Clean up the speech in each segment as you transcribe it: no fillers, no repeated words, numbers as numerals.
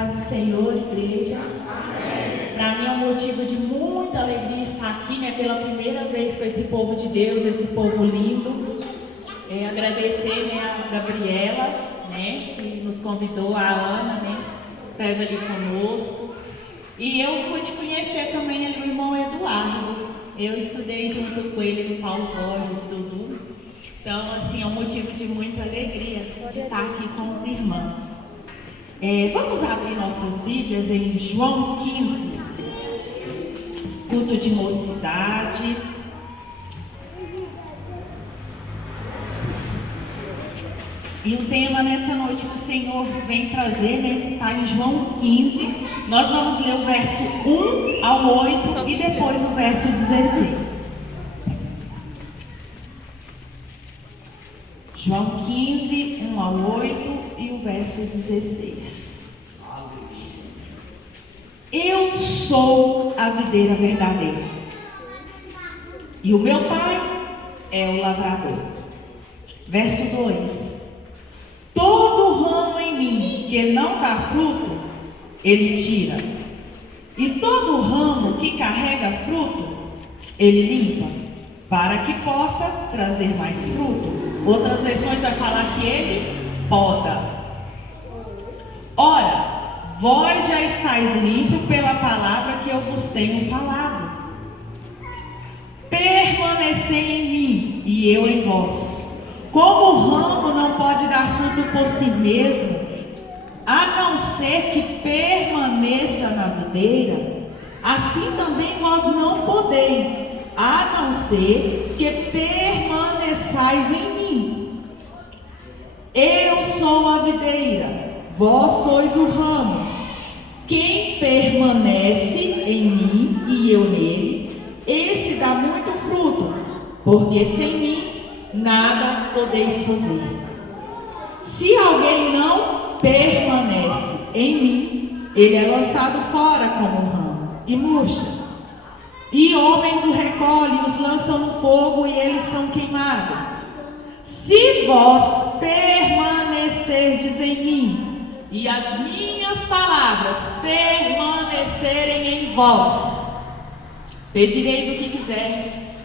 Paz do Senhor, igreja. Para mim é um motivo de muita alegria estar aqui, né, pela primeira vez com esse povo de Deus, esse povo lindo. Agradecer, né, a Gabriela, né, que nos convidou, a Ana, né, estava ali conosco. E eu pude conhecer também ali o irmão Eduardo. Eu estudei junto com ele no Paulo Borges, Dudu. Então, assim, é um motivo de muita alegria de estar aqui com os irmãos. Vamos abrir nossas Bíblias em João 15, culto de mocidade. E o tema nessa noite que o Senhor vem trazer, né, está em João 15. Nós vamos ler o verso 1 ao 8 e depois o verso 16. João 15, 1 ao 8 e o verso 16. Eu sou a videira verdadeira, e o meu pai é o lavrador. Verso 2. Todo ramo em mim que não dá fruto, ele tira. E todo ramo que carrega fruto, ele limpa, para que possa trazer mais fruto. Outras versões vai falar que ele poda. Ora, vós já estáis limpos pela palavra que eu vos tenho falado. Permanecei em mim e eu em vós. Como o ramo não pode dar fruto por si mesmo, a não ser que permaneça na videira, assim também vós não podeis, a não ser que permaneçais em mim. Eu sou a videira, vós sois o ramo. Quem permanece em mim e eu nele, esse dá muito fruto, porque sem mim nada podeis fazer. Se alguém não permanece em mim, ele é lançado fora como um ramo e murcha. E homens o recolhem, os lançam no fogo e eles são queimados. Se vós permanecerdes em mim e as minhas palavras permanecerem em vós, pedireis o que quiserdes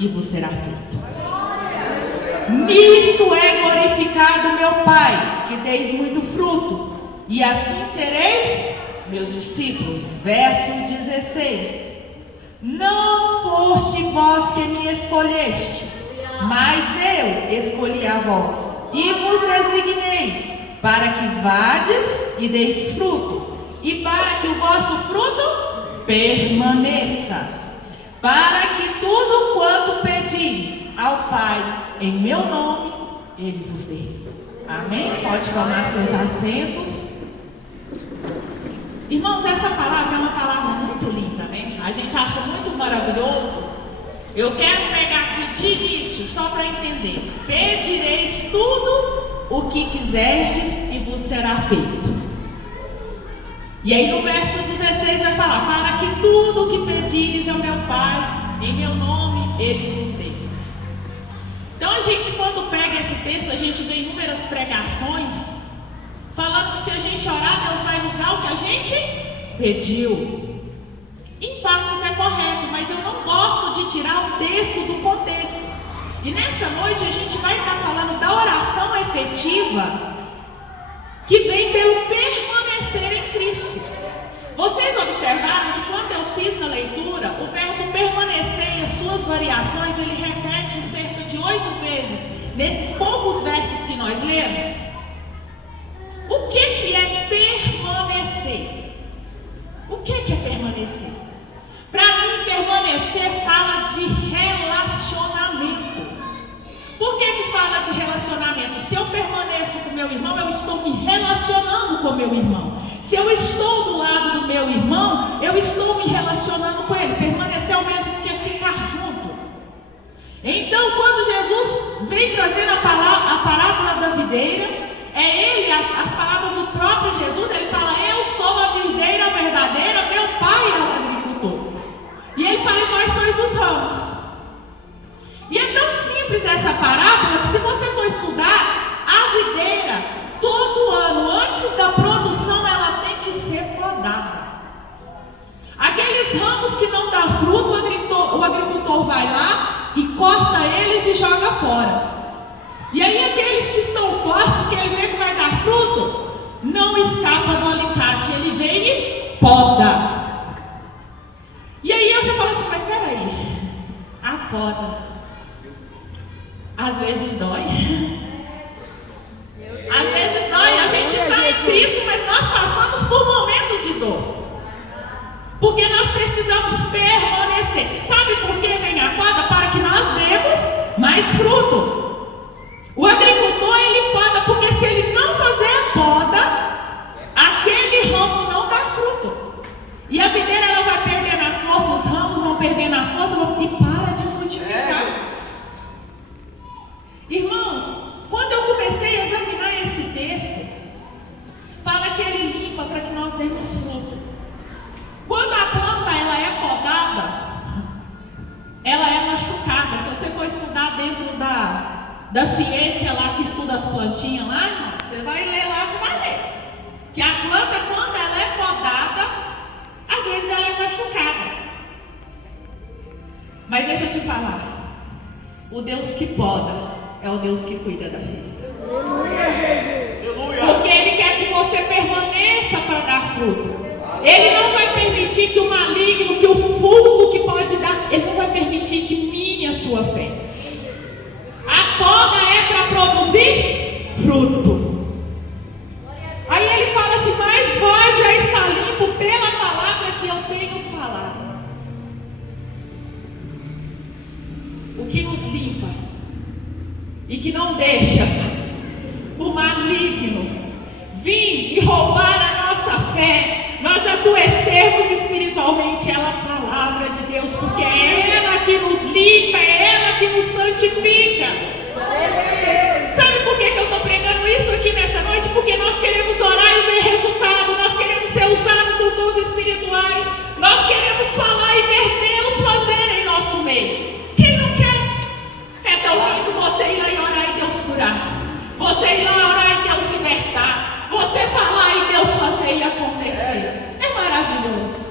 e vos será feito. Nisto é glorificado meu Pai, que deis muito fruto, e assim sereis meus discípulos. Verso 16. Não foste vós que me escolheste, mas eu escolhi a vós, e vos designei, para que vades e deis fruto, e para que o vosso fruto permaneça, para que tudo quanto pedires ao Pai em meu nome, ele vos dê. Amém? Pode tomar seus assentos. Irmãos, essa palavra é uma palavra muito linda, né? A gente acha muito maravilhoso. Eu quero pegar aqui de início, só para entender. Pedireis tudo o que quiserdes e vos será feito. E aí no verso 16 vai falar: para que tudo o que pedires ao meu Pai, em meu nome, ele vos dê. Então a gente, quando pega esse texto, a gente vê inúmeras pregações falando que se a gente orar, Deus vai nos dar o que a gente pediu. Em partes é correto, mas eu não gosto de tirar o texto do contexto. E nessa noite a gente vai estar falando da oração efetiva que vem pelo permanecer em Cristo. Vocês observaram que quando eu fiz na leitura, o verbo permanecer e as suas variações, ele repete em cerca de 8 vezes, nesses poucos versos que nós lemos. O que é permanecer? O que é permanecer? Para mim, permanecer fala de relacionamento. Por que fala de relacionamento? Se eu permaneço com meu irmão, eu estou me relacionando com meu irmão. Se eu estou do lado do meu irmão, eu estou me relacionando com ele. Permanecer é o mesmo que ficar junto. Então, quando Jesus vem trazendo a parábola da videira, as palavras do próprio Jesus, ele fala: eu sou a videira verdadeira, meu pai é o agricultor. E ele fala: e vós sois os ramos. E é tão simples essa parábola que, se você for estudar, a videira, todo ano, antes da produção, ela tem que corta eles e joga fora. E aí aqueles que estão fortes, que ele vê que vai dar fruto, não escapa do alicate, ele vem e poda. E aí você fala assim, mas peraí, a poda às vezes dói. Às vezes dói, a gente está em Cristo, mas nós passamos por momentos de dor. Porque nós precisamos permanecer. Sabe por que vem a poda? Para que nós demos mais fruto. O agricultor, ele poda, porque se ele não fazer a poda, aquele ramo não dá fruto. E a videira, ela vai perdendo a força, os ramos vão perdendo a força e para de frutificar. Irmãos, quando eu comecei a examinar esse texto, fala que ele limpa para que nós demos fruto. Quando a planta ela é podada, ela é machucada. Se você for estudar dentro da ciência lá que estuda as plantinhas lá, irmão, você vai ler lá, você vai ver que a planta, quando ela é podada, às vezes ela é machucada. Mas deixa eu te falar, o Deus que poda é o Deus que cuida da ferida. Porque Ele quer que você permaneça para dar fruto. Ele não vai permitir que o maligno, que o fungo que pode dar, Ele não vai permitir que mine a sua fé. A poda é para produzir fruto. Aí ele fala assim, mas vós já está limpo pela palavra que eu tenho falado. O que nos limpa e que não deixa o maligno vir e roubar a nossa fé, nós adoecermos espiritualmente, é a palavra de Deus, porque é ela que nos limpa, é ela que nos santifica. Sabe por que eu estou pregando isso aqui nessa noite? Porque nós queremos orar e ver resultado, nós queremos ser usados dos dons espirituais, nós queremos falar e ver Deus fazer em nosso meio. Quem não quer? É tão lindo você ir lá e orar e Deus curar, você ir lá orar e Deus libertar, você falar e Deus fazer e acontecer. É maravilhoso.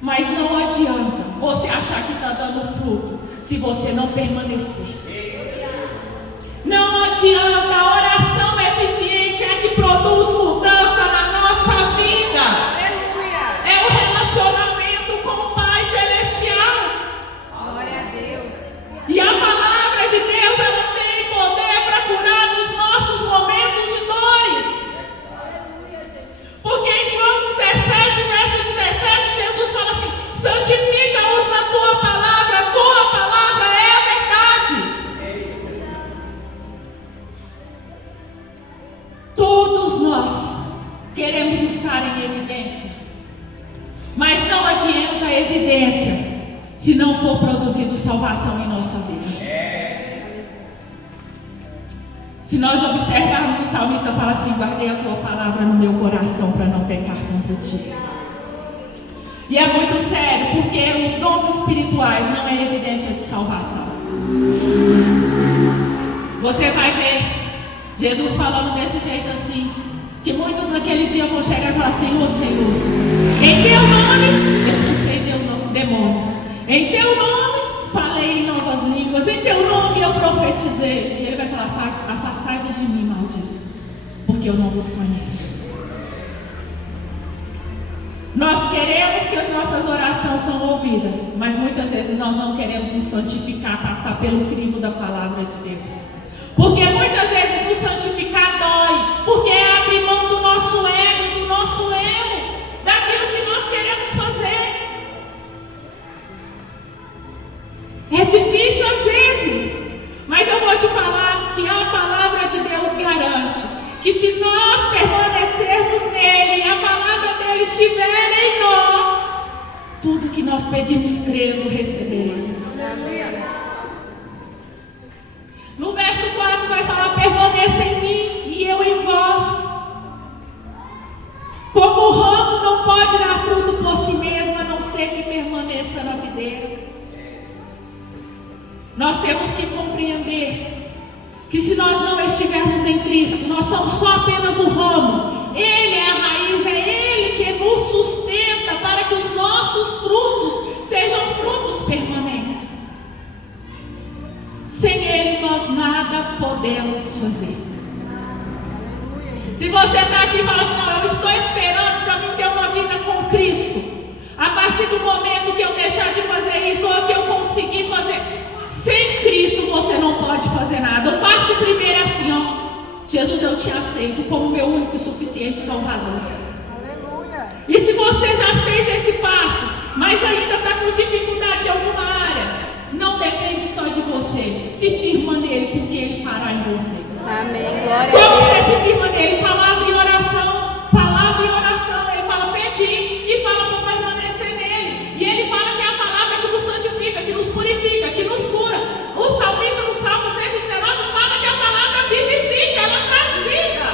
Mas não adianta você achar que está dando fruto se você não permanecer. Não adianta, a oração eficiente é que produz mudança na nossa vida. É o relacionamento com o Pai Celestial. Glória a Deus. E a palavra de Deus, ela tem poder para curar nos nossos momentos de dores. Porque em João 17, verso 17, Jesus fala assim, santifica-os na tua palavra é a verdade. Todos nós queremos estar em evidência, mas não adianta a evidência se não for produzido salvação em nossa vida. Se nós observarmos, o salmista fala assim, guardei a tua palavra no meu coração para não pecar contra ti. E é muito sério, porque os dons espirituais não é evidência de salvação. Você vai ver Jesus falando desse jeito assim, que muitos naquele dia vão chegar e falar, Senhor, Senhor, em teu nome expulsei demônios, em teu nome falei em novas línguas, em teu nome eu profetizei. E ele vai falar, afastai-vos de mim, maldito, porque eu não vos conheço. Nós queremos que as nossas orações são ouvidas, mas muitas vezes nós não queremos nos santificar, passar pelo crivo da palavra de Deus. Porque muitas vezes nos santificar dói, porque abre mão do nosso ego, do nosso eu, daquilo que nós queremos fazer. É difícil às vezes, mas eu vou te falar que a palavra de Deus garante que se nós permanecermos nele e a palavra dele estiver em nós, tudo que nós pedimos crendo receberemos. No verso 4 vai falar, permaneça em mim e eu em vós. Como o ramo não pode dar fruto por si mesmo, a não ser que permaneça na videira. Nós temos que compreender que se nós não estivermos em Cristo, nós somos só apenas o ramo. Ele é a raiz, é Ele que nos sustenta para que os nossos frutos sejam frutos permanentes. você. Se você está aqui e fala assim, não, eu estou esperando para mim ter uma vida com Cristo. A partir do momento que eu deixar de fazer isso, ou que eu conseguir fazer, sem Cristo você não pode fazer nada. O passo primeiro é assim, ó. Jesus, eu te aceito como meu único e suficiente Salvador. Aleluia. E se você já fez esse passo, mas ainda está com dificuldade em alguma área, não depende só de você. Se firma nele, porque ele fará em você. Amém. Glória Como a Deus. você se firma nele? Palavra e oração. Palavra e oração. Ele fala pedir e fala para permanecer nele. E ele fala que é a palavra que nos santifica, que nos purifica, que nos cura. O salmista no Salmo 119 fala que a palavra vivifica, ela traz vida.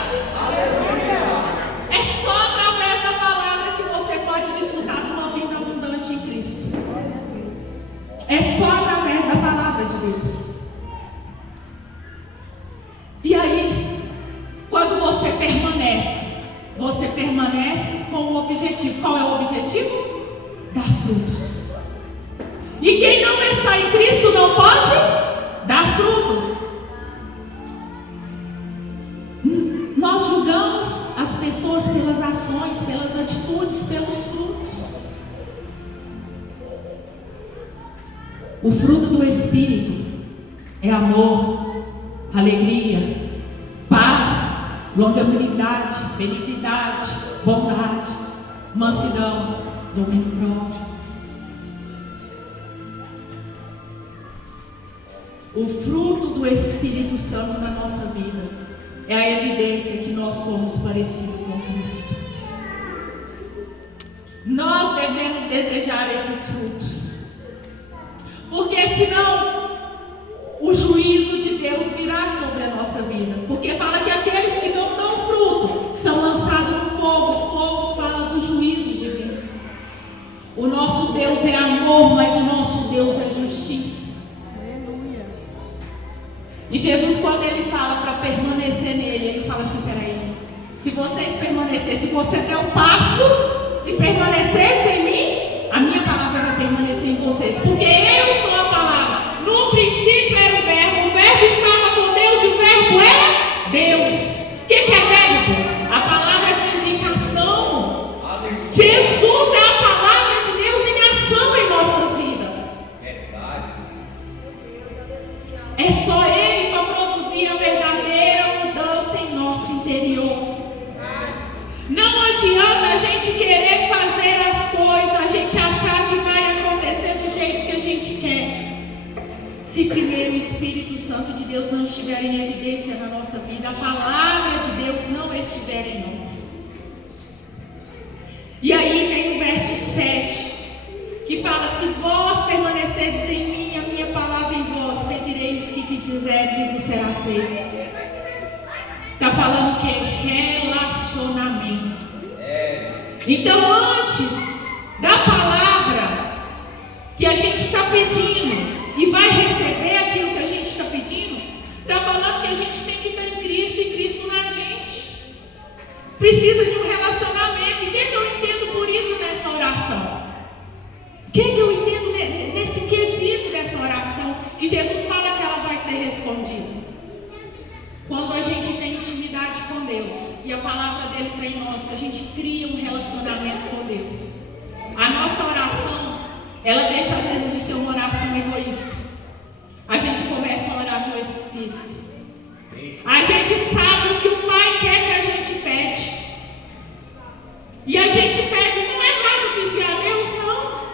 É só através da palavra que você pode desfrutar de uma vida abundante em Cristo. É só através da palavra de Deus. E aí, quando você permanece com o objetivo. Qual é o objetivo? Dar frutos. E quem não está em Cristo não pode dar frutos. Nós julgamos as pessoas pelas ações, pelas atitudes, pelos frutos. O fruto do Espírito é amor, alegria, paz, longanimidade, benignidade, bondade, mansidão, domínio próprio. O fruto do Espírito Santo na nossa vida é a evidência que nós somos parecidos com Cristo. Nós devemos desejar esses frutos, porque senão o juízo de Deus virá sobre a nossa vida. Porque fala que aqueles que não dão fruto são lançados no fogo. O fogo fala do juízo divino. O nosso Deus é amor, mas o nosso Deus é justiça. Aleluia. E Jesus, quando ele fala para permanecer nele, ele fala assim, peraí, se vocês permanecerem, se você der um passo, se permanecerem em mim, a minha palavra vai permanecer em vocês, porque eu sou a palavra. No princípio era o verbo estava com Deus e o verbo era Deus. O que é verbo? A palavra de indicação. Jesus é a palavra de Deus em ação em nossas vidas. É só Ele para produzir a verdadeira mudança em nosso interior. Não adianta a gente querer fazer as coisas, a gente achar que vai acontecer do jeito que a gente quer. Se primeiro o Espírito Santo de Deus não estiver em evidência na nossa vida, a palavra de Deus não estiver em nós. E aí vem o verso 7, que fala, se vós permanecerdes em mim, a minha palavra em vós, pedireis o que quiserdes e vos será feito. Está falando que relacionamento. Então antes da palavra que a gente está pedindo, e vai receber aquilo que a gente está pedindo, está falando que a gente tem que estar em Cristo e Cristo na gente. Precisa de um relacionamento. E o que eu entendo por isso nessa oração? O que eu entendo nesse quesito dessa oração? Que Jesus fala que ela vai ser respondida. Quando a gente tem intimidade com Deus e a palavra dele está em nós, que a gente cria um relacionamento com Deus. A nossa oração, ela deixa às vezes de ser uma oração egoísta. A gente começa a orar no Espírito. A gente sabe o que o Pai quer que a gente pede. E a gente pede, não é errado pedir a Deus, não.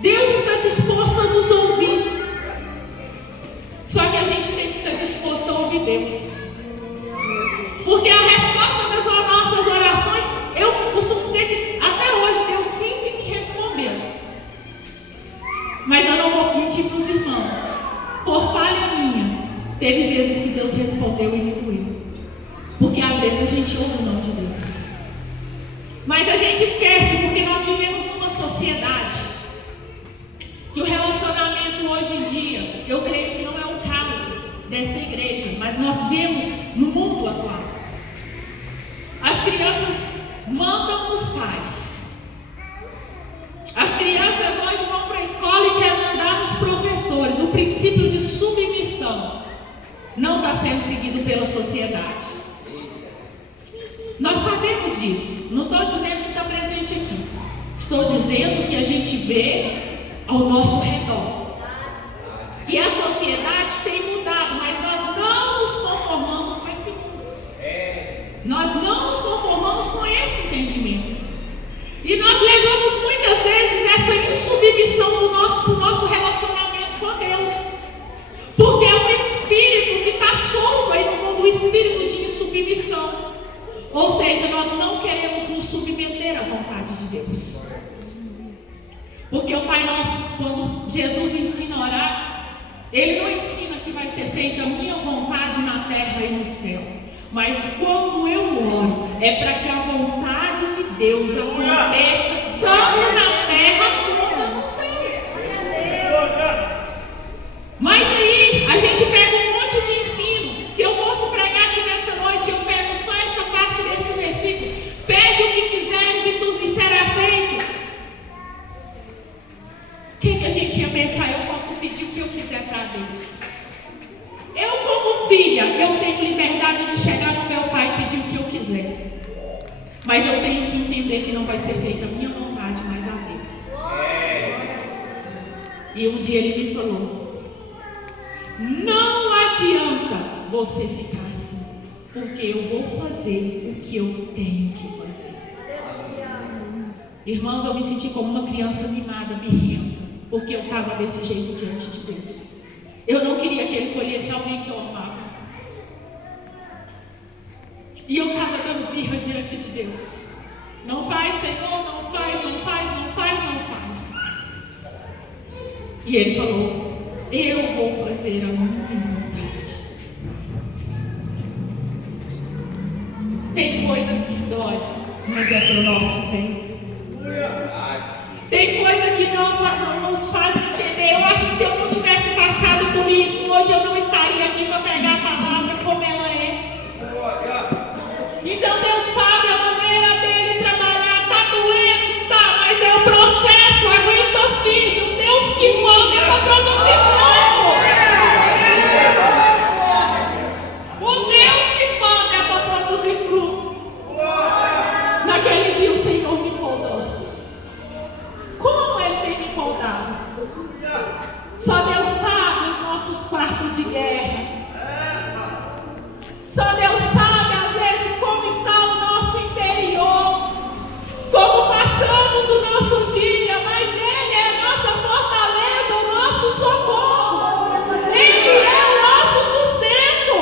Deus está disposto a nos ouvir. Só que a gente tem que estar disposto a ouvir Deus. Porque a resposta das nossas orações, eu costumo dizer que até hoje Deus sempre me respondeu. Mas eu não vou mentir para os irmãos. Por falha minha, teve vezes que Deus respondeu e me doeu. Porque às vezes a gente ouve o não de Deus. Mas a gente esquece, porque nós vivemos numa sociedade que o relacionamento hoje em dia, eu creio que não é o caso dessa igreja, mas nós vemos no mundo atual. As crianças mandam nos pais. As crianças hoje vão para a escola e querem mandar nos professores. O princípio de submissão não está sendo seguido pelas disso. Não estou dizendo que está presente aqui. Estou dizendo que a gente vê ao nosso redor. Que a sociedade tem mudado, mas nós não nos conformamos com esse mundo. Nós não nos conformamos com esse entendimento. E nós levamos muitas vezes essa insubmissão para o nosso relacionamento com Deus. Porque é um espírito que está solto aí no mundo, um espírito de insubmissão. Ou seja, nós não queremos nos submeter à vontade de Deus. Porque o Pai Nosso, quando Jesus ensina a orar, Ele não ensina que vai ser feita a minha vontade na terra e no céu. Mas quando eu oro, é para que a vontade de Deus aconteça tanto na terra quanto no céu. Mas aí, a gente pega um monte de ensino. Se eu fosse pregar aqui nessa noite, eu pego só essa parte desse versículo. Pede o que quiseres e tu lhe será feito. O que a gente ia pensar? Eu posso pedir o que eu quiser para Deus. Eu, como filha, eu tenho liberdade de chegar no meu pai e pedir o que eu quiser. Mas eu tenho que entender que não vai ser feita a minha vontade, mas a dele. E um dia ele me falou: não adianta você ficar assim, porque eu vou fazer o que eu tenho que fazer. Irmãos, eu me senti como uma criança mimada, birrenta, porque eu estava desse jeito diante de Deus. Eu não queria que Ele colhesse alguém que eu amava. E eu estava dando birra diante de Deus. Não faz, Senhor, não faz, não faz, não faz, não faz. E Ele falou: eu vou fazer a minha vontade. Tem coisas que doem, mas é para o nosso bem. Tem coisa que não nos faz entender. Eu acho que se eu não tivesse passado por isso, hoje eu não estaria aqui para pegar a palavra como ela é. Então Deus sabe a maneira dele trabalhar. Está doendo, tá, mas é o processo. Aguenta firme. O Deus que manda é para produzir fruto. O Deus que manda é para produzir fruto. Naquele dia o Senhor me podou. Como Ele tem me podado? Só Deus sabe os nossos quartos de guerra. Só Deus sabe, às vezes, como está o nosso interior, como passamos o nosso dia, mas Ele é a nossa fortaleza, o nosso socorro. Ele é o nosso sustento.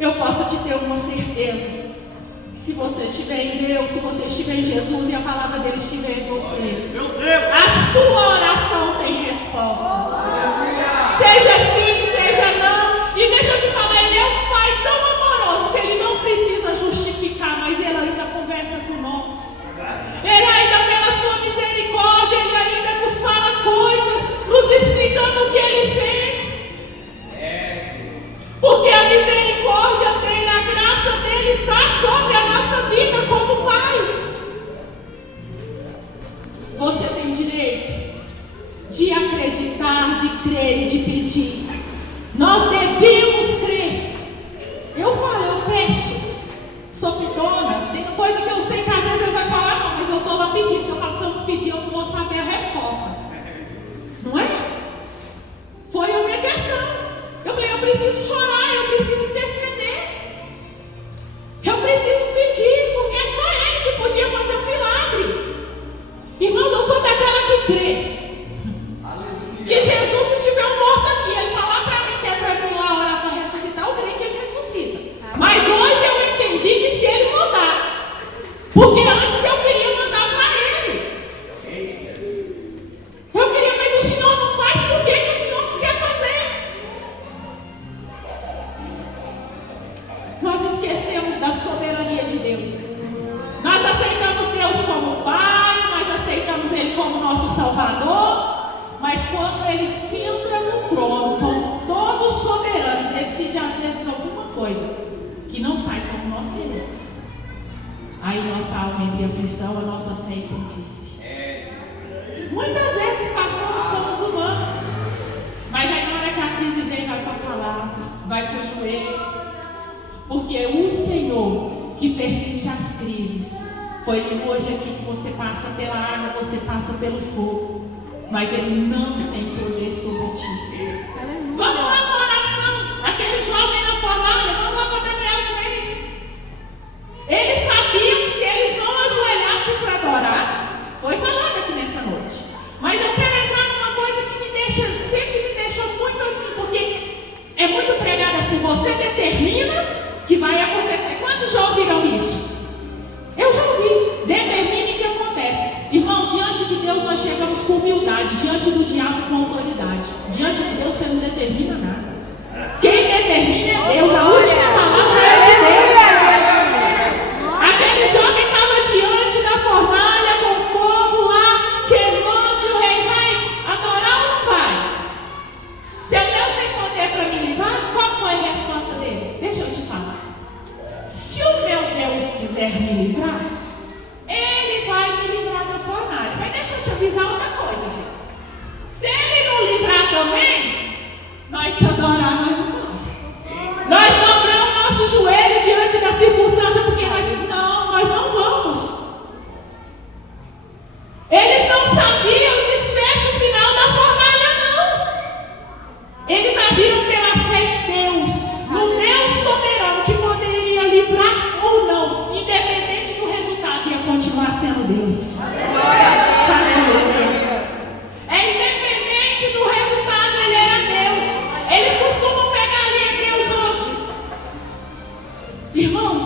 Eu posso te ter uma certeza. Se você estiver em Deus, se você estiver em Jesus e a palavra dele estiver em você, a sua oração tem resposta. Seja sim, seja não. E deixa eu te falar, Ele é um Pai tão amoroso que Ele não precisa justificar, mas Ele ainda conversa com nós. Ele ainda, pela sua misericórdia, Ele ainda nos fala coisas, nos explicando o que Ele fez. Porque a misericórdia dele, a graça dele está sobre a nossa vida como Pai. Você tem direito de acreditar, de crer e de pedir. Nós devemos crer. Eu falo, eu peço, sou pidona. Tem coisa que eu sei que às vezes ele vai falar, não, mas eu estou lá pedindo. Eu falo, se eu não pedir, eu não vou saber a resposta. Não é? Foi a minha questão. Eu falei, eu preciso chorar, eu preciso interceder. Eu preciso pedir, porque é só Ele que podia fazer um milagre. Irmãos, eu sou daquela que crê. Que Jesus, se tiver um morto aqui, Ele falar para mim que é para ir lá orar para ressuscitar, eu creio que Ele ressuscita. Mas hoje eu entendi que se Ele mandar, porque antes eu queria mandar para Ele. Eu queria, mas o Senhor não faz, por que o Senhor não quer fazer? Nós esquecemos da soberania de Deus. Nós aceitamos Deus como Pai, nós aceitamos Ele como nosso Salvador, mas quando Ele senta no trono como todo soberano e decide às vezes alguma coisa que não sai como nós queremos, aí nossa alma entra em aflição, a nossa fé entra em crise. Muitas vezes passamos, somos humanos, mas aí na hora que a crise vem, vai para a palavra, vai para o joelho, porque o Senhor que permite as crises. Foi lido hoje aqui que você passa pela água, você passa pelo fogo, mas Ele não tem poder sobre ti. Vamos lá para a oração. Aquele jovem na fornalha, vamos lá para Daniel 3. Eles sabiam que se eles não ajoelhassem para adorar, foi falado aqui nessa noite. Mas eu quero entrar numa coisa que sempre me deixou muito assim, porque é muito pregado assim, você determina que vai acontecer. Quantos já ouviram isso? Eu já ouvi. Determine que acontece. Irmãos, diante de Deus nós chegamos com humildade, diante do diabo com autoridade. Diante de Deus você não determina nada. Quem determina é Deus, a última palavra é de Deus. Aquele jovem estava diante da fornalha com fogo lá, queimando, e o rei vai adorar ou não vai? Se Deus tem poder para me livrar, qual foi a resposta deles? Deixa eu te falar. Se o meu Deus quiser me livrar, Ele vai me livrar da fornalha. Mas deixa eu te avisar outra coisa, rei. Se Ele não livrar também, nós te adorar, nós não vamos. Nós dobramos o nosso joelho diante da circunstância, porque nós não vamos. Eles não sabiam o desfecho final da fornalha, não. Eles agiram pela fé em Deus, no Deus soberano que poderia livrar ou não, independente do resultado, ia continuar sendo Deus. Aleluia. É independente do resultado, Ele era Deus. Eles costumam pegar ali Hebreus 11. Irmãos,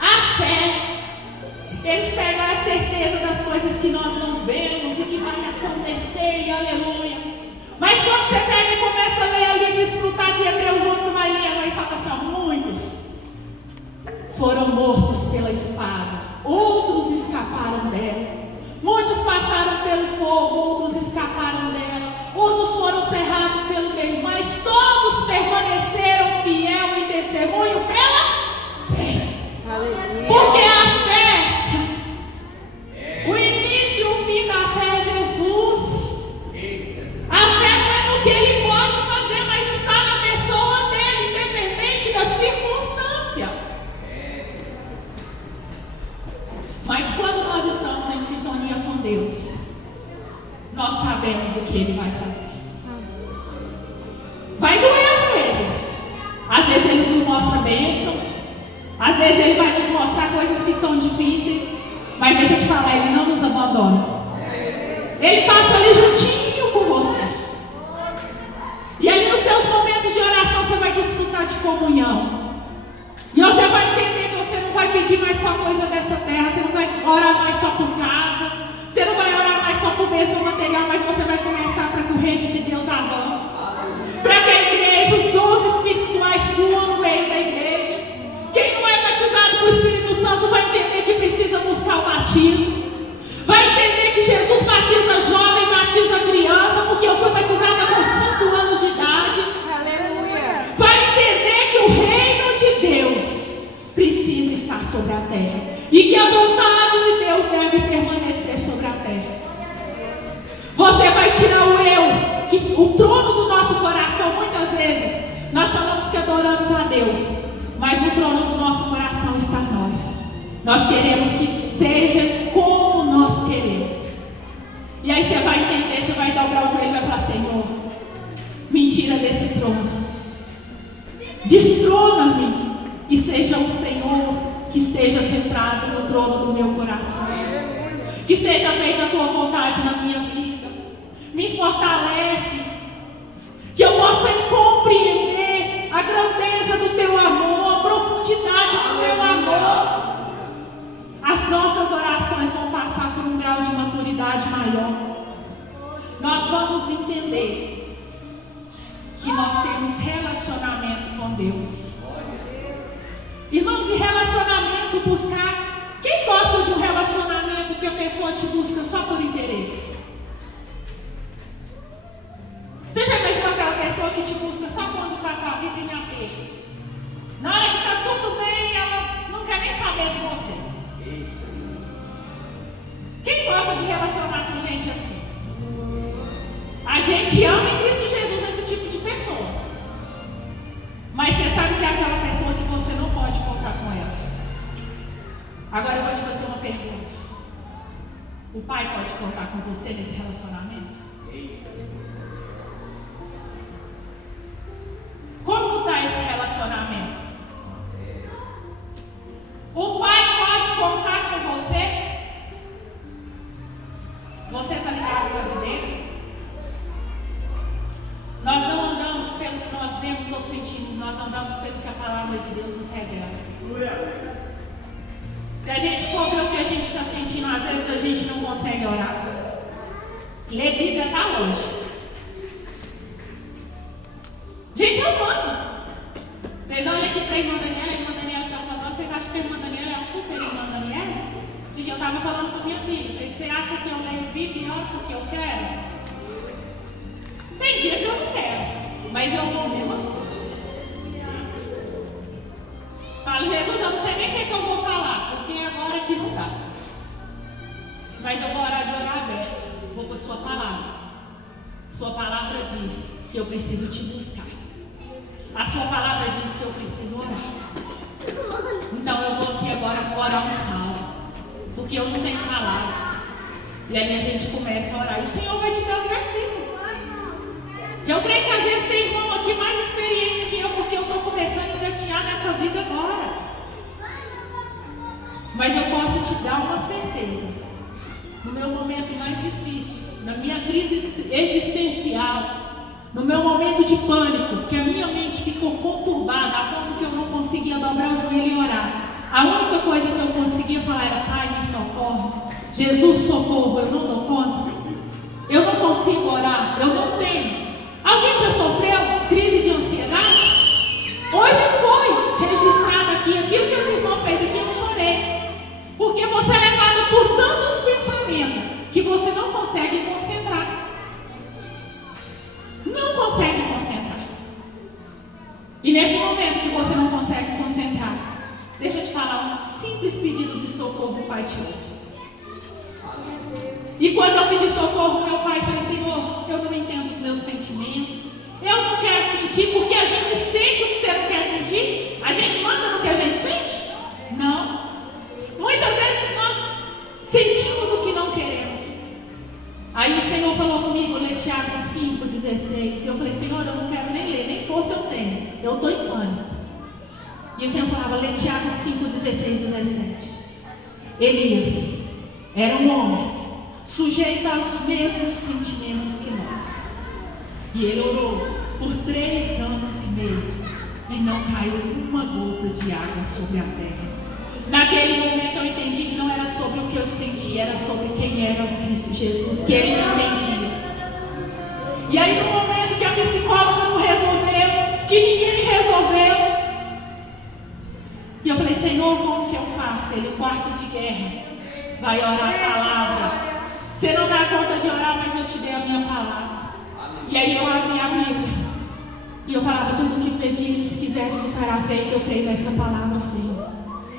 a fé, eles pegam a certeza das coisas que nós não vemos e que vai acontecer, e aleluia. Mas quando você pega e começa a ler ali, desfrutar de Hebreus 11, você vai lendo e fala assim, muitos foram mortos pela espada, outros escaparam dela. Muitos passaram pelo fogo, outros escaparam dela. Outros foram cerrados pelo meio, mas todos permaneceram fiel em testemunho pela fé. Aleluia. Porque a fé, o início e o fim da fé é Jesus. A fé não é no que Ele pode fazer, mas está na pessoa dele, independente da circunstância. Mas quando nós estamos em sintonia com Deus, nós sabemos o que Ele vai fazer. Vai doer às vezes. Às vezes Ele nos mostra bênção. Às vezes Ele vai nos mostrar coisas que são difíceis. Mas deixa eu te falar, Ele não nos abandona. Ele passa ali juntinho com você. E ali nos seus momentos de oração você vai desfrutar de comunhão. E você vai entender que você não vai pedir mais só coisa dessa terra. Você não vai orar mais só por casa. Você não vai orar mais só por bênção material. Mas você vai começar para que o reino de Deus avance. Para que a igreja, os dons espirituais fluam no meio da igreja. Quem não é batizado com o Espírito Santo vai entender que precisa buscar o batismo. Vai entender que Jesus batiza jovem, batiza criança, porque eu fui batizada com 5 anos de idade. Aleluia. Vai entender que o reino de Deus precisa estar sobre a terra. E que a vontade de Deus deve permanecer sobre a terra. Você vai tirar o eu, que o trono do nosso coração, muitas vezes, nós falamos que adoramos a Deus, mas no trono do nosso coração está nós. Nós queremos que seja como nós queremos. E aí você vai entender, você vai dobrar o joelho e vai falar, Senhor, me tira desse trono. Destrona-me e seja o Senhor que esteja centrado no trono do meu coração. Que seja feita a tua vontade na minha vida. Me fortalece, que eu possa compreender a grandeza do teu amor, a profundidade do teu amor. As nossas orações vão passar por um grau de maturidade maior. Nós vamos entender que nós temos relacionamento com Deus. Irmãos, e relacionamento, buscar. Quem gosta de um relacionamento que a pessoa te busca só por interesse? Você já imaginou aquela pessoa que te busca só quando está com a vida em aperto? Na hora que está tudo bem, ela não quer nem saber de você. Quem gosta de relacionar com gente assim? A gente ama em Cristo Jesus esse tipo de pessoa. Mas você sabe que é aquela pessoa que você não pode contar com ela. O pai pode contar com você nesse relacionamento? Como está esse relacionamento? O pai pode contar com você? Você está ligado com a videira? Nós não andamos pelo que nós vemos ou sentimos, nós andamos pelo que a palavra de Deus nos revela. Se a gente for ver o que a gente está sentindo, às vezes a gente não consegue orar. Ler Bíblia está longe. Gente, é humano. Vocês olham aqui para a irmã Daniela está falando, vocês acham que a irmã Daniela é a super irmã Daniela? Esse dia eu estava falando com a minha filha, você acha que eu leio Bíblia e oro porque eu quero? Tem dia que eu não quero, mas eu vou mesmo assim. Falo, Jesus, eu não sei nem o que eu vou falar, porque agora aqui não dá. Mas eu vou orar de orar aberto, vou por sua palavra. Sua palavra diz que eu preciso te buscar. A sua palavra diz que eu preciso orar. Então eu vou aqui agora, vou orar um salmo, porque eu não tenho palavra. E aí a gente começa a orar, e o Senhor vai te dar o versículo. Eu creio que às vezes tem irmão aqui mais experiente que eu, porque eu estou começando a engatear nessa vida agora. Mas eu posso te dar uma certeza. No meu momento mais difícil, na minha crise existencial, no meu momento de pânico, que a minha mente ficou conturbada a ponto que eu não conseguia dobrar o joelho e orar. A única coisa que eu conseguia falar era: Pai, me socorre. Jesus, socorro, eu não dou conta. Eu não consigo orar, eu não tenho. Alguém já sofreu crise de ansiedade? Hoje foi registrado aqui, aquilo que os irmãos fez aqui, eu não chorei. Porque você é levado por tantos pensamentos que você não consegue concentrar. Não consegue concentrar. E nesse momento que você não consegue concentrar, deixa eu te falar um simples pedido de socorro, o Pai te ouve. E quando eu pedi socorro, meu pai, falei: Senhor, eu não entendo os meus sentimentos, eu não quero sentir, porque a gente sente o que você não quer sentir? A gente manda no que a gente sente? Não. Muitas vezes nós sentimos o que não queremos. Aí o Senhor falou comigo, lê Tiago 5,16. E eu falei: Senhor, eu não quero nem ler, nem força eu tenho, eu estou em pânico. E o Senhor falava, lê Tiago 5,16 e 17. Elias era um homem sujeito aos mesmos sentimentos que nós. E ele orou por 3 anos e meio e não caiu uma gota de água sobre a terra. Naquele momento eu entendi que não era sobre o que eu sentia, era sobre quem era o Cristo Jesus, que ele não entendia. E aí no momento que a psicóloga não resolveu, que ninguém resolveu, e eu falei: Senhor, como que eu faço? Ele, quarto de guerra, vai orar a palavra. Você não dá conta de orar, mas eu te dei a minha palavra. E aí eu abri a Bíblia. E eu falava: tudo o que pedir, se quiser, me será feito. Eu creio nessa palavra, Senhor.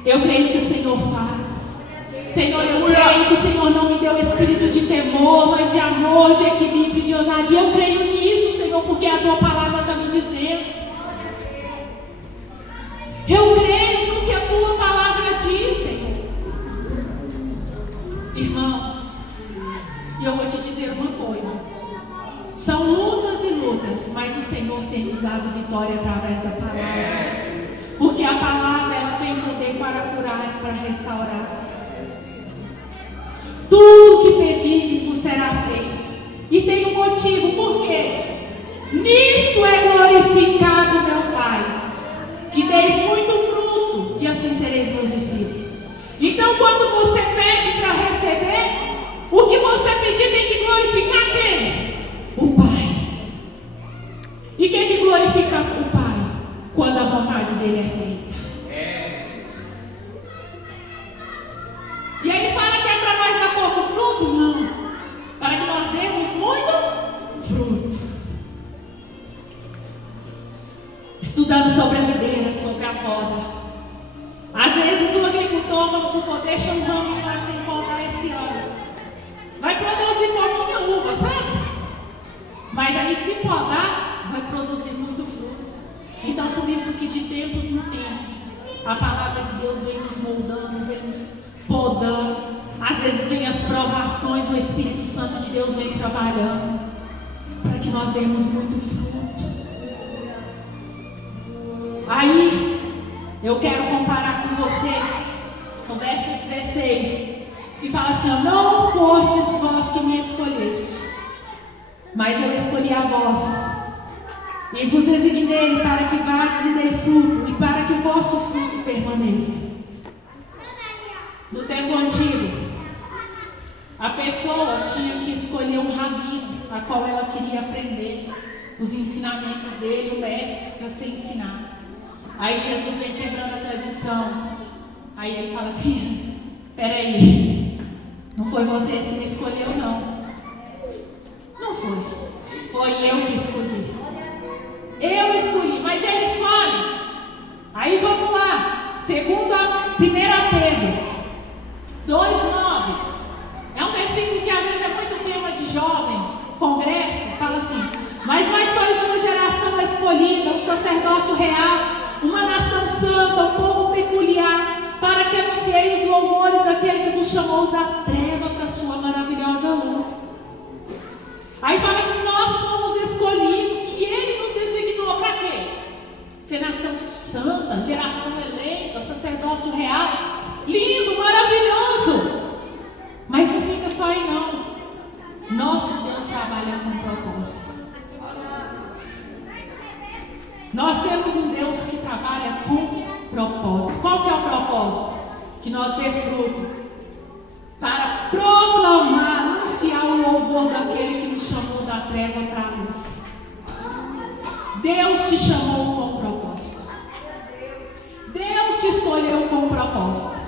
Eu creio que o Senhor faz. Senhor, eu creio que o Senhor não me deu espírito de temor, mas de amor, de equilíbrio, de ousadia. Eu creio nisso, Senhor, porque a tua palavra está me dizendo. Eu creio no que a tua palavra diz, Senhor. Irmãos, e eu vou te dizer uma coisa: são lutas e lutas, mas o Senhor tem nos dado vitória através da palavra. Porque a palavra, ela tem poder para curar e para restaurar. Tudo que pedirdes vos será feito. E tem um motivo, por quê? Nisto é glorificado meu Pai, que deis muito fruto, e assim sereis meus discípulos. Então quando você pede para receber, o que você pedir tem que glorificar quem? O Pai. E quem que glorifica o Pai? Quando a vontade dele é feita. E aí fala que é para nós dar pouco fruto? Não. Para que nós demos muito fruto. Estudando sobre a videira, sobre a poda. Às vezes o agricultor, vamos supor, deixa um ramo lá sem podar esse ano. Vai produzir pouquinha uva, sabe? Mas aí se podar, vai produzir muito fruto. Então por isso que de tempos em tempos a palavra de Deus vem nos moldando, vem nos podando, às vezes vem as provações, o Espírito Santo de Deus vem trabalhando para que nós demos muito fruto. Aí, eu quero comparar com você o verso 16, que fala assim: ó, não fostes vós que me escolhestes, mas eu escolhi a vós, e vos designei para que vades e dei fruto, e para que o vosso fruto permaneça. No tempo antigo, a pessoa tinha que escolher um rabino, a qual ela queria aprender os ensinamentos dele, o mestre, para ser ensinado. Aí Jesus vem quebrando a tradição. Aí ele fala assim: peraí, não foi vocês que me escolheram, não. Não foi. Foi eu que escolhi. Eu escolhi, mas ele escolhe. Aí vamos lá. Segundo a 1 Pedro 2:9. É um versículo que às vezes é muito tema de jovem, congresso. Fala assim: mas sois uma geração escolhida, um sacerdócio real, uma nação santa, um povo peculiar, para que anuncieis os louvores daquele que vos chamou da treva para a sua maravilhosa luz. Aí fala que nós fomos escolhidos, que ele nos designou para quê? Ser nação santa, geração eleita, sacerdócio real. Lindo, maravilhoso. Mas não fica só aí não. Nosso Deus trabalha com propósito. Nós temos um Deus que trabalha com propósito. Qual que é o propósito? Que nós dê fruto para proclamar, anunciar o louvor daquele que nos chamou da treva para a luz. Deus te chamou com propósito. Deus te escolheu com propósito.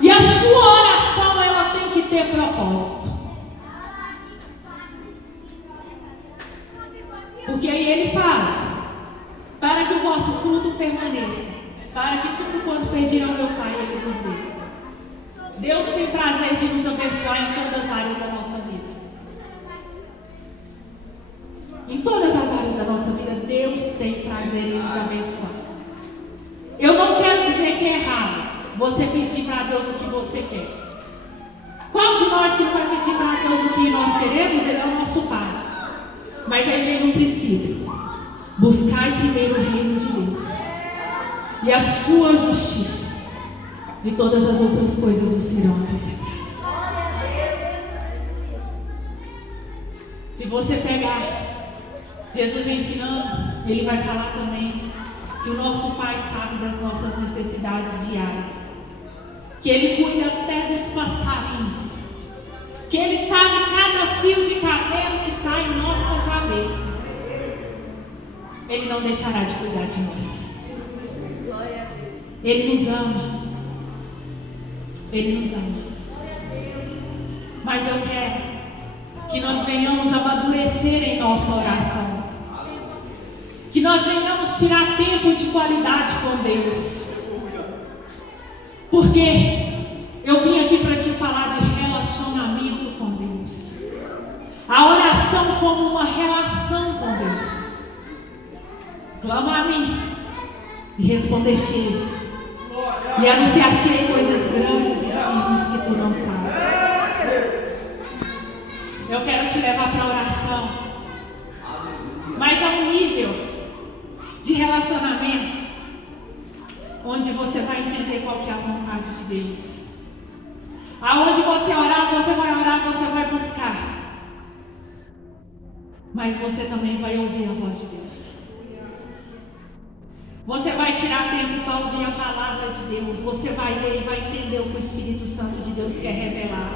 E a sua oração, ela tem que ter propósito. Porque aí ele fala: para que o vosso fruto permaneça, para que tudo quanto pedir ao meu Pai, ele vos dê. Deus tem prazer de nos abençoar em todas as áreas da nossa vida. Em todas as áreas da nossa vida, Deus tem prazer em nos abençoar. Eu não quero dizer que é errado você pedir para Deus o que você quer. Qual de nós que não vai pedir para Deus o que nós queremos? Ele é o nosso Pai. Mas aí vem um princípio: buscai primeiro o reino de Deus e a sua justiça, e todas as outras coisas vos serão acrescentadas. Se você pegar Jesus ensinando, ele vai falar também que o nosso Pai sabe das nossas necessidades diárias, que ele cuida até dos passarinhos, que ele sabe cada fio de cabelo que está em nossa cabeça. Ele não deixará de cuidar de nós. Ele nos ama. Ele nos ama. Mas eu quero que nós venhamos amadurecer em nossa oração. Que nós venhamos tirar tempo de qualidade com Deus. Porque eu vim aqui para te falar de relacionamento com Deus. A oração como uma relação com Deus. Clama a mim e respondeste-ei, e anunciar-te-ei coisas grandes e firmes que tu não sabes. Eu quero te levar para a oração, mas a um nível de relacionamento onde você vai entender qual que é a vontade de Deus. Aonde você orar, você vai buscar, mas você também vai ouvir a voz de Deus. Você vai tirar tempo para ouvir a palavra de Deus. Você vai ler e vai entender o que o Espírito Santo de Deus quer revelar,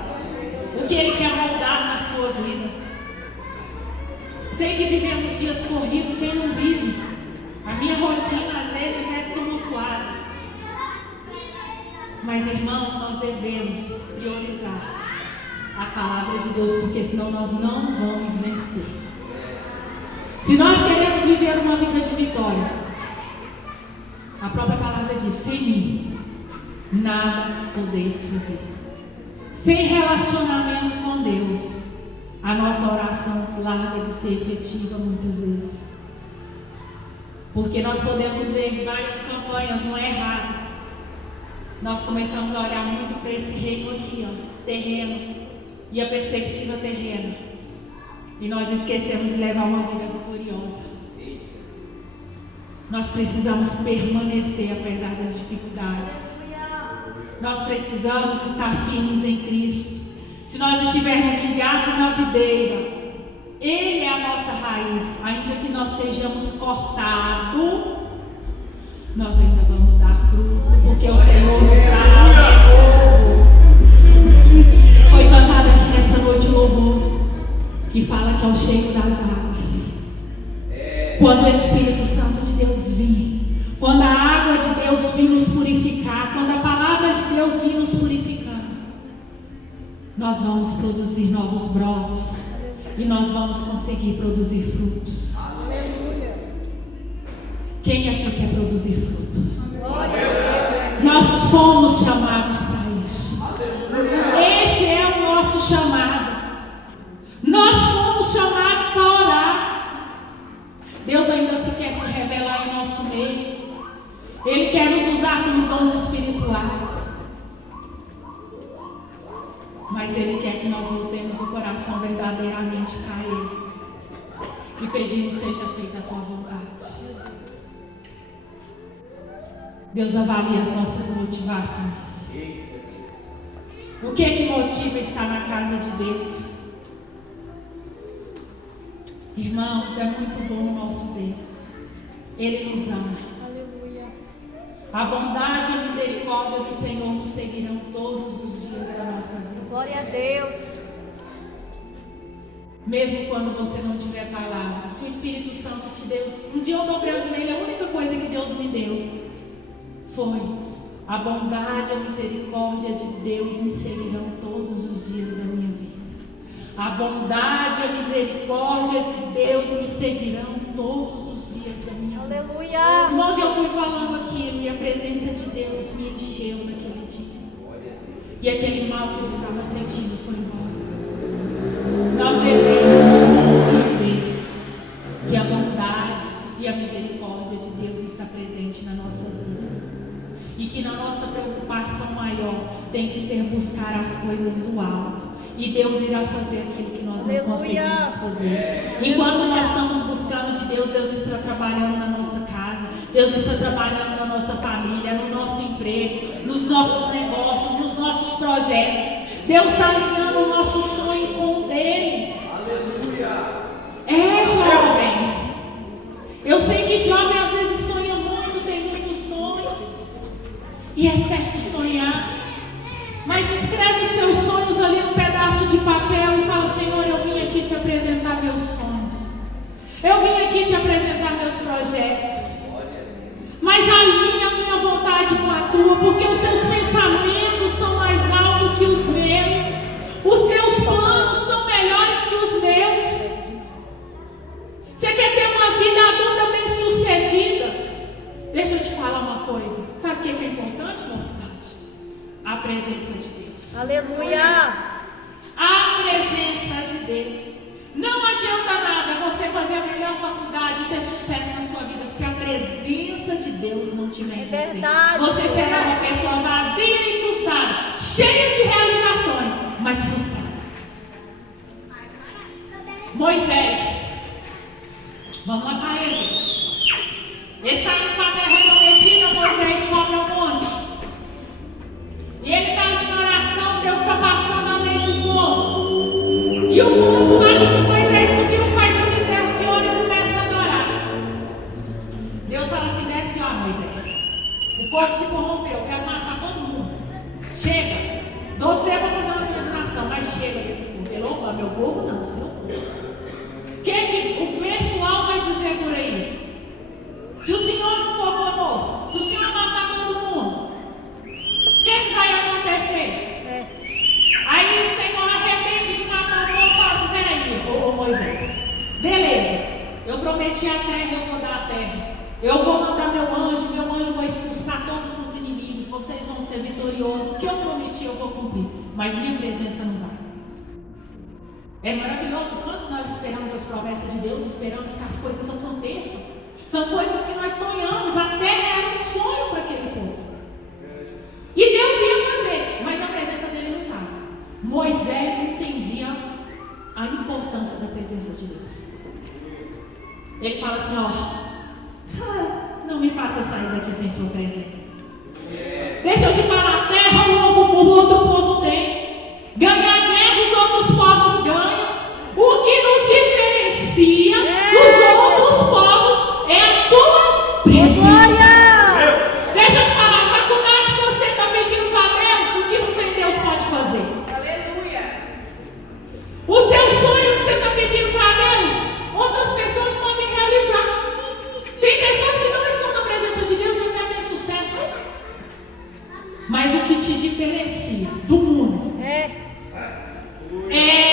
o que Ele quer moldar na sua vida. Sei que vivemos dias corridos, quem não vive? A minha rotina às vezes é tumultuada. Mas irmãos, nós devemos priorizar a palavra de Deus, porque senão nós não vamos vencer. Se nós queremos viver uma vida de vitória, a própria palavra diz: sem mim nada podeis fazer. Sem relacionamento com Deus, a nossa oração larga de ser efetiva muitas vezes. Porque nós podemos ver várias campanhas, não é errado, nós começamos a olhar muito para esse reino aqui, ó, terreno, e a perspectiva terrena. E nós esquecemos de levar uma vida vitoriosa. Nós precisamos permanecer apesar das dificuldades. Nós precisamos estar firmes em Cristo. Se nós estivermos ligados na videira, Ele é a nossa raiz. Ainda que nós sejamos cortados, nós ainda vamos dar fruto, porque o Senhor nos trará novo. Foi cantado aqui nessa noite o louvor que fala que é o cheiro das águas. Quando o Espírito Santo de Deus vir, quando a água de Deus vir nos purificar, quando a palavra de Deus vir nos purificando, nós vamos produzir novos brotos e nós vamos conseguir produzir frutos. Aleluia. Quem aqui quer produzir fruto? Nós fomos chamados para isso. Esse é o nosso chamado. Nós fomos chamados para orar. Deus ainda se quer se revelar em nosso meio. Ele quer nos usar com os dons espirituais. Mas Ele quer que nós voltemos o coração verdadeiramente para Ele. E pedimos seja feita a Tua vontade. Deus avalia as nossas motivações. O que é que motiva estar na casa de Deus? Irmãos, é muito bom o nosso Deus. Ele nos ama. Aleluia. A bondade e a misericórdia do Senhor nos seguirão todos os dias da nossa vida. Glória a Deus. Mesmo quando você não tiver palavra, se o Espírito Santo te deu, um dia eu dobrei as orelhas, a única coisa que Deus me deu foi a bondade e a misericórdia de Deus me seguirão todos os dias da minha vida. A bondade e a misericórdia de Deus me seguirão todos os dias da minha vida. Aleluia. Irmãos, eu fui falando aquilo e a presença de Deus me encheu naquele dia. E aquele mal que eu estava sentindo foi embora. Nós devemos entender que a bondade e a misericórdia de Deus está presente na nossa vida. E que na nossa preocupação maior tem que ser buscar as coisas do alto. E Deus irá fazer aquilo que nós não conseguimos fazer. Enquanto nós estamos buscando de Deus, Deus está trabalhando na nossa casa, Deus está trabalhando na nossa família, no nosso emprego, nos nossos negócios, nos nossos projetos. Deus está alinhando o nosso sonho com o dele. Aleluia. Jovens, eu sei que jovem às vezes sonha muito, tem muitos sonhos, e é certo sonhar. Mas escreve os seus sonhos ali num pedaço de papel e fala: Senhor, eu vim aqui te apresentar meus sonhos. Eu vim aqui te apresentar meus projetos. Mas alinha a minha vontade com a tua, porque os seus pensamentos são mais altos que os meus. Os teus planos são melhores que os meus. Você quer ter uma vida adulta bem sucedida? Deixa eu te falar uma coisa. Sabe o que é importante, mocidade? A presença de Deus. Aleluia. A presença de Deus. Não adianta nada você fazer a melhor faculdade e ter sucesso na sua vida se a presença de Deus não tiver em você. Verdade. Você será uma pessoa vazia e frustrada, cheia de realizações, mas frustrada. Moisés, vamos lá para ele. Está indo para a terra prometida, Moisés sobe ao monte. E ele está ali em oração, Deus está passando além do povo. E o povo acha que Moisés subiu, faz um bezerro de ouro e começa a adorar. Deus fala assim: desce lá, Moisés. O povo se corrompeu, eu quero matar todo mundo. Chega. Você vai fazer uma grande nação, mas chega desse povo. Ele: opa, meu povo não, seu povo. O que o pessoal vai dizer por aí? Se o Senhor não for conosco, se o Senhor matar todo mundo, o que vai acontecer? Aí o Senhor arrepende de matar o povo e fala assim: peraí, ô Moisés, beleza, eu prometi a terra, eu vou dar a terra. Eu vou mandar meu anjo vai expulsar todos os inimigos, vocês vão ser vitoriosos. O que eu prometi eu vou cumprir, mas minha presença não vai. É maravilhoso quantos nós esperamos as promessas de Deus, esperamos que as coisas aconteçam. São coisas que nós sonhamos, a terra era um sonho para aquele povo. E Deus de Deus. Ele fala assim, não me faça sair daqui sem sua presença. Deixa eu te falar, terra o outro povo tem. Ganhar guerra os outros povos ganham. O que nos diferencia dos outros povos é a tua presença. Deixa eu te falar, a faculdade que você está pedindo para Deus, o que não tem Deus pode fazer. Aleluia. O seu sonho que você está pedindo para Deus, outras pessoas podem realizar. Tem pessoas que não estão na presença de Deus e até têm sucesso. Mas o que te diferencia do mundo é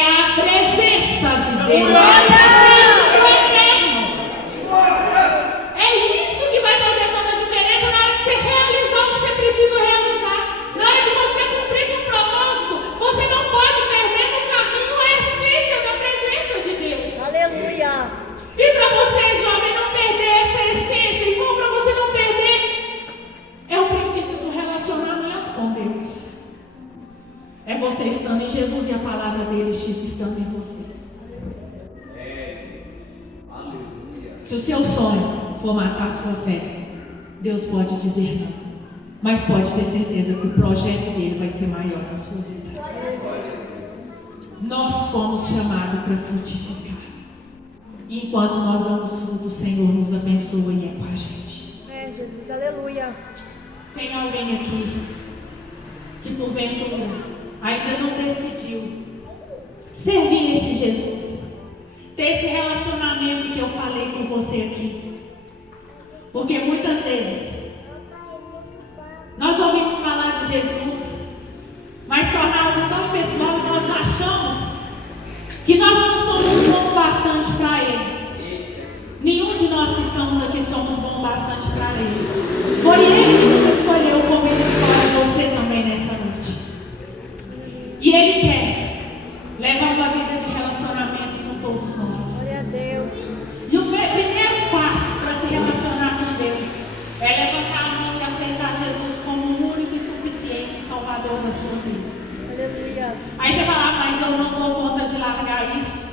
a presença de Deus. É a presença do Eterno. É isso que vai fazer toda a diferença na hora que você realizar o que você precisa realizar. Na hora que você cumprir com o propósito, você não pode perder no caminho a essência da presença de Deus. Aleluia. E para você, jovem, não perder essa essência, irmão, para você não perder, é o princípio do relacionamento com Deus. É você estando em Jesus e a palavra dele estando em você. Se o seu sonho for matar a sua fé, Deus pode dizer não. Mas pode ter certeza que o projeto dele vai ser maior na sua vida. Nós fomos chamados para frutificar. E enquanto nós damos fruto, o Senhor nos abençoa e é com a gente. Jesus, aleluia. Tem alguém aqui que porventura ainda não decidiu servir esse Jesus, ter esse relacionamento que eu falei com você aqui? Porque muitas vezes nós ouvimos falar de Jesus, mas torna algo tão pessoal e nós achamos que nós não somos bons bastante para Ele. Nenhum de nós que estamos aqui somos bons bastante para Ele. Foi Ele que nos escolheu, como Ele escolhe você também nessa noite. E Ele quer levar uma vida de relacionamento com todos nós. Glória a Deus. E o primeiro passo para se relacionar com Deus é levantar a mão e aceitar Jesus como o único e suficiente Salvador da sua vida. Aleluia. Aí você fala, mas eu não dou conta de largar isso.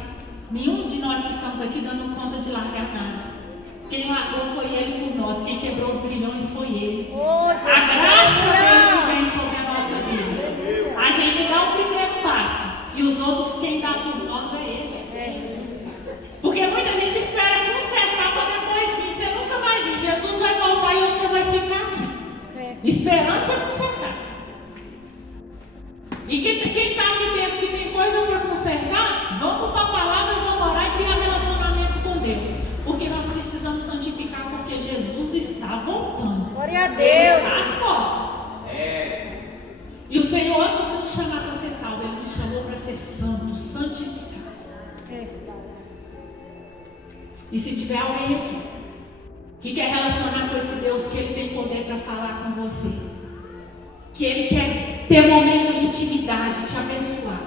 Nenhum de nós que estamos aqui dando conta de largar nada. Quem largou foi Ele por nós. Quem quebrou os grilhões foi Ele. Oh, Jesus, A graça dele aleluia. vem sobre a nossa vida. A gente dá o primeiro passo e os outros quem dá por nós é Ele. Porque muita gente espera consertar para depois vir. Você nunca vai vir. Jesus vai voltar e você vai ficar aqui. Esperando você consertar. E quem está aqui dentro que tem coisa para consertar, vamos para a palavra, vamos orar e criar relacionamento com Deus. Porque nós precisamos santificar, porque Jesus está voltando. Glória a Ele Deus. está às portas. E o Senhor, antes de nos chamar para ser salvo, Ele nos chamou para ser santo, santificado. E se tiver alguém aqui que quer relacionar com esse Deus, que Ele tem poder para falar com você, que Ele quer ter momentos de intimidade, te abençoar,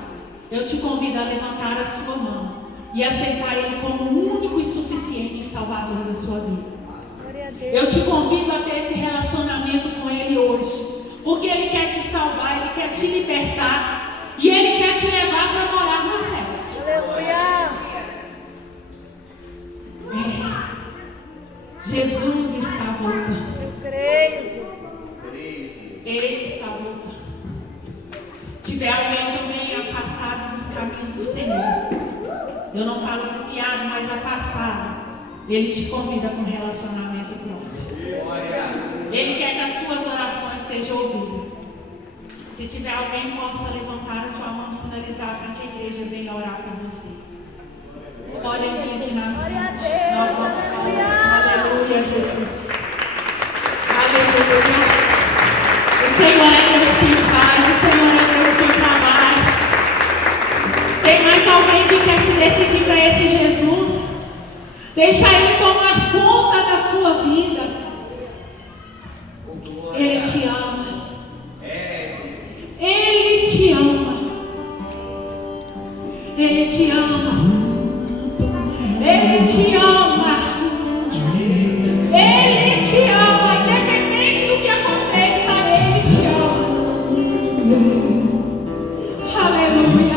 eu te convido a levantar a sua mão e aceitar Ele como o único e suficiente Salvador da sua vida. Glória a Deus. Eu te convido a ter esse relacionamento com Ele hoje, porque Ele quer te salvar, Ele quer te libertar e Ele quer te levar para morar no céu. Aleluia. Jesus está voltando. Eu creio, Jesus. Ele está voltando. Tiver alguém também afastado dos caminhos do Senhor, eu não falo desviado, mas afastado, Ele te convida para um relacionamento próximo. Ele quer que as suas orações sejam ouvidas. Se tiver alguém, possa levantar a sua mão e sinalizar para que a igreja venha orar por você. Podem vir aqui na frente. Nós vamos orar. Aleluia, Jesus. Aleluia. O Senhor é Deus quem faz, o Senhor é Deus quem trabalha. Tem mais alguém que quer se decidir para esse Jesus? Deixa Ele tomar conta da sua vida. Ele te ama. Ele te ama. Ele te ama. Ele te ama. Ele te ama, independente do que aconteça, Ele te ama. Aleluia.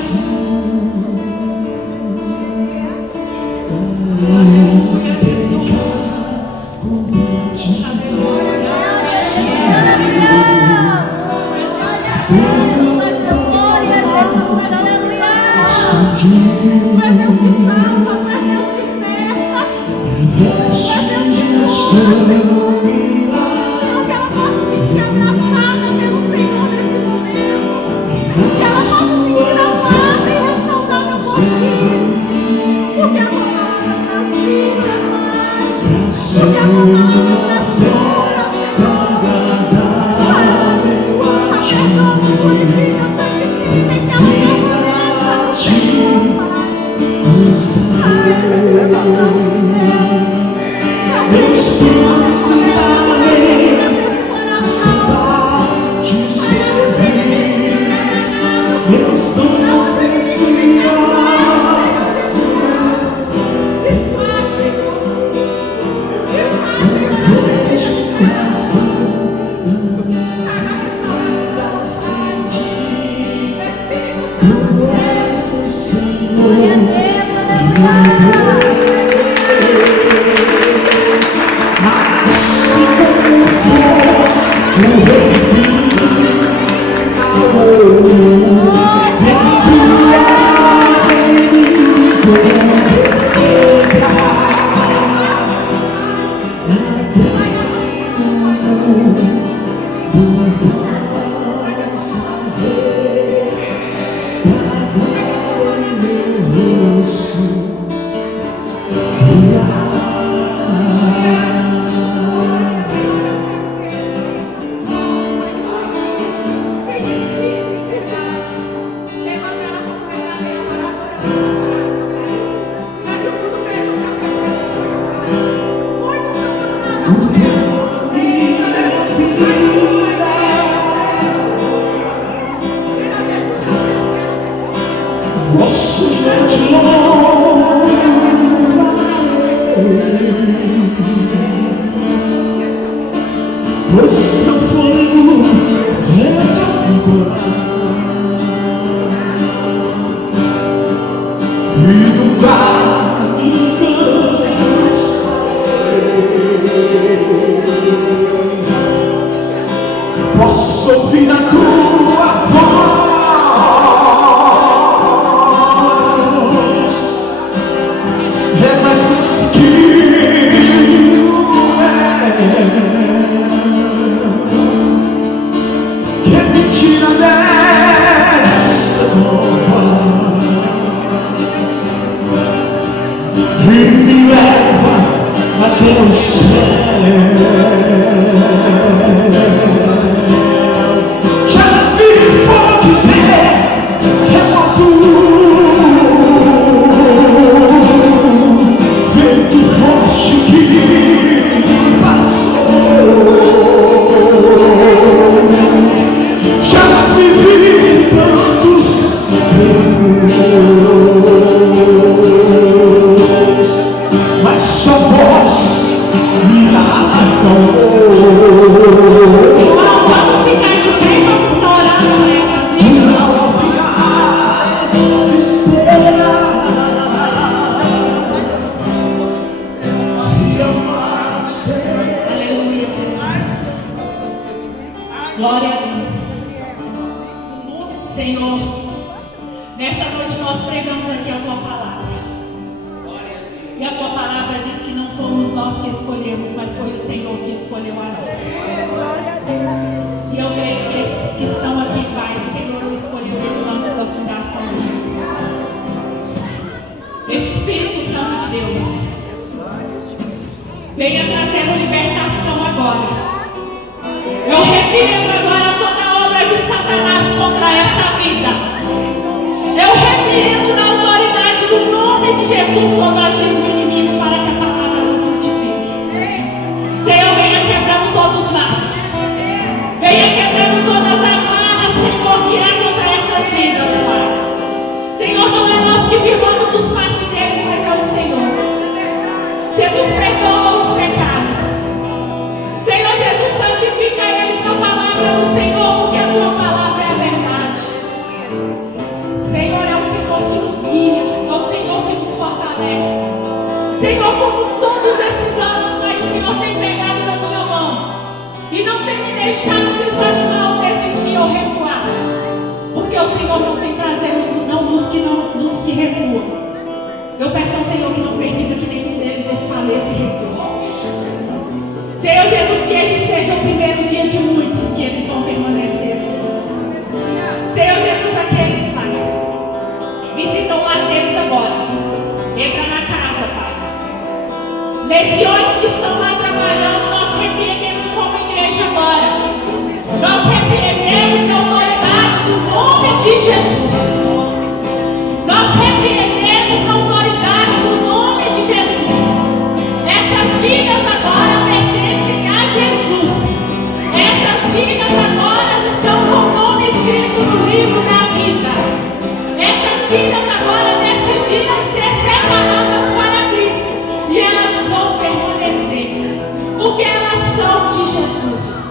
Porque elas são de Jesus.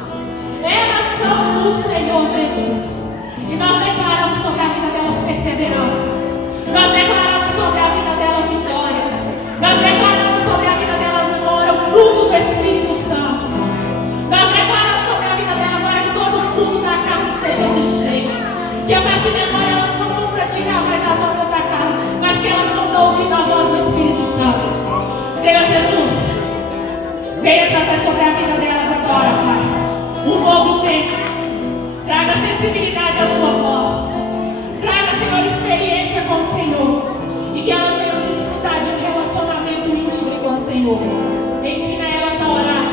Elas são do Senhor Jesus. E nós declaramos sobre a vida delas perseverança. Nós declaramos sobre a vida delas vitória. Nós declaramos sobre a vida delas agora o fruto do Espírito Santo. Nós declaramos sobre a vida delas agora que todo o fruto da carne seja desfeito. Que a partir de agora elas não vão praticar mais as obras da carne, mas que elas vão dar ouvido à voz do Espírito Santo. Senhor Jesus, venha trazer sobre a vida delas agora, Pai, um novo tempo. Traga sensibilidade à tua voz. Traga, Senhor, experiência com o Senhor. E que elas venham desfrutar de um relacionamento íntimo com o Senhor. Ensina elas a orar.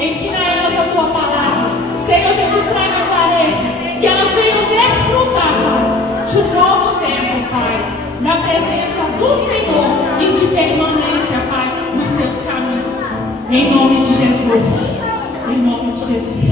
Ensina elas a tua palavra. Senhor Jesus, traga clareza. Que elas venham desfrutar, Pai, de um novo tempo, Pai, na presença do Senhor e de permanência, Pai, nos teus caminhos. Em nome de Jesus. Em nome de Jesus.